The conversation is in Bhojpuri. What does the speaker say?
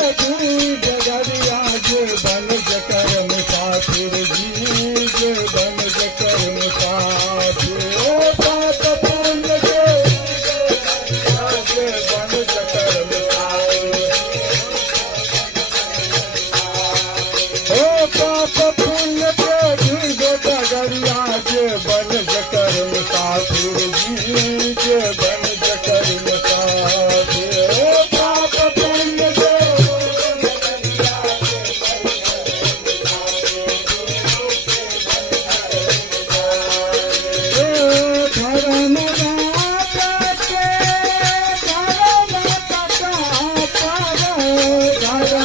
जगरिया जे बन जकर मुसाफिर जी जे बन जकर मुसाफिर ओ पाप पुण्य जे बन जकर मुसाफिर ओ पाप पुण्य के जगरिया जे बन जकर मुसाफिर जी जे बन जकर मुसाफिर ओ पाप पुण्य धर्म